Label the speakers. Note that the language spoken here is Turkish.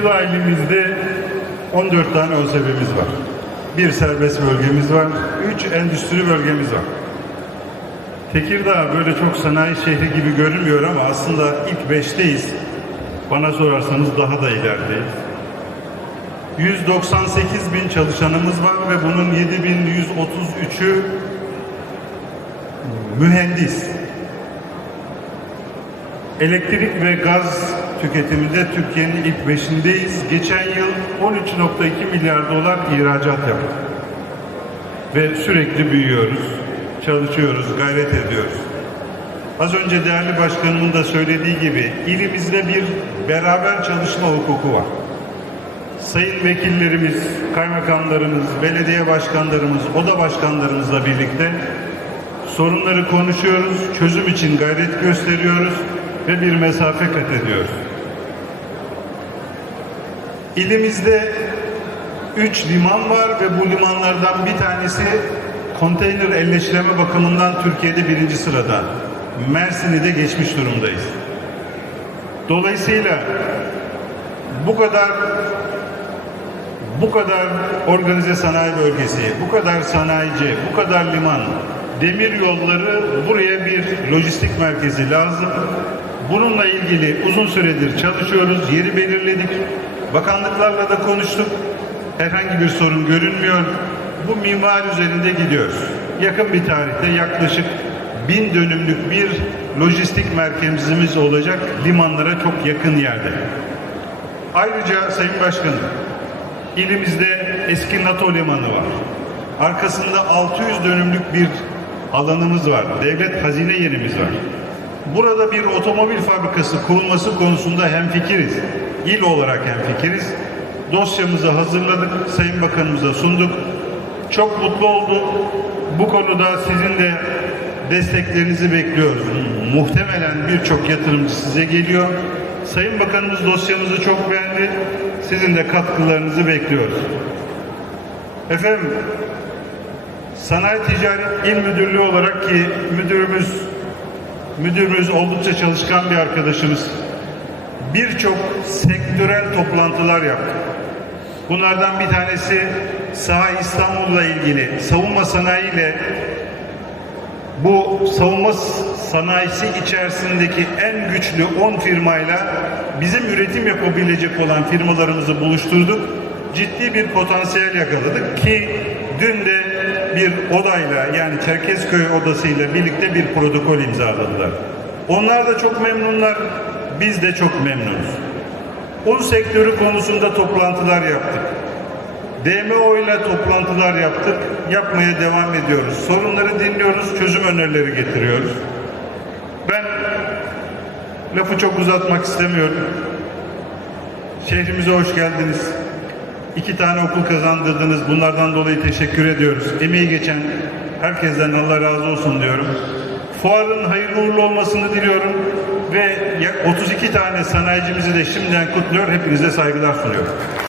Speaker 1: Tekirdağ ilimizde 14 tane OSB'miz var. Bir serbest bölgemiz var, 3 endüstri bölgemiz var. Tekirdağ böyle çok sanayi şehri gibi görünmüyor ama aslında ilk beşteyiz. Bana sorarsanız daha da ilerideyiz. 198 bin çalışanımız var ve bunun 7133'ü mühendis. Elektrik ve gaz tüketiminde Türkiye'nin ilk beşindeyiz. Geçen yıl 13.2 milyar dolar ihracat yaptık. Ve sürekli büyüyoruz, çalışıyoruz, gayret ediyoruz. Az önce değerli başkanımın da söylediği gibi ilimizde bir beraber çalışma hukuku var. Sayın vekillerimiz, kaymakamlarımız, belediye başkanlarımız, oda başkanlarımızla birlikte sorunları konuşuyoruz, çözüm için gayret gösteriyoruz ve bir mesafe kat ediyoruz. İlimizde üç liman var ve bu limanlardan bir tanesi konteyner elleştirme bakımından Türkiye'de birinci sırada. Mersin'i de geçmiş durumdayız. Dolayısıyla bu kadar bu kadar organize sanayi bölgesi, bu kadar sanayici, bu kadar liman, demir yolları buraya bir lojistik merkezi lazım. Bununla ilgili uzun süredir çalışıyoruz, yeri belirledik. Bakanlıklarla da konuştuk. Herhangi bir sorun görünmüyor. Bu mimar üzerinde gidiyoruz. Yakın bir tarihte yaklaşık bin dönümlük bir lojistik merkezimiz olacak limanlara çok yakın yerde. Ayrıca Sayın Başkanım, ilimizde eski NATO limanı var. Arkasında 600 dönümlük bir alanımız var. Devlet hazine yerimiz var. Burada bir otomobil fabrikası kurulması konusunda hemfikiriz. İl olarak hemfikiriz. Dosyamızı hazırladık, Sayın Bakanımıza sunduk. Çok mutlu olduk. Bu konuda sizin de desteklerinizi bekliyoruz. Muhtemelen birçok yatırımcı size geliyor. Sayın Bakanımız dosyamızı çok beğendi. Sizin de katkılarınızı bekliyoruz. Efendim, Sanayi Ticaret İl Müdürlüğü olarak ki müdürümüz müdürümüz oldukça çalışkan bir arkadaşımız. Birçok sektörel toplantılar yaptık. Bunlardan bir tanesi Saha İstanbul'la ilgili savunma sanayi ile bu savunma sanayisi içerisindeki en güçlü 10 firmayla bizim üretim yapabilecek olan firmalarımızı buluşturduk. Ciddi bir potansiyel yakaladık ki dün de bir odayla yani Çerkezköy odasıyla birlikte bir protokol imzaladılar. Onlar da çok memnunlar, biz de çok memnunuz. Un sektörü konusunda toplantılar yaptık. DMO ile toplantılar yaptık. Yapmaya devam ediyoruz. Sorunları dinliyoruz, çözüm önerileri getiriyoruz. Ben lafı çok uzatmak istemiyorum. Şehrimize hoş geldiniz. İki tane okul kazandırdınız. Bunlardan dolayı teşekkür ediyoruz. Emeği geçen herkesten Allah razı olsun diyorum. Fuarın hayırlı uğurlu olmasını diliyorum. Ve yak- 32 tane sanayicimizi de şimdiden kutluyor. Hepinize saygılar sunuyorum.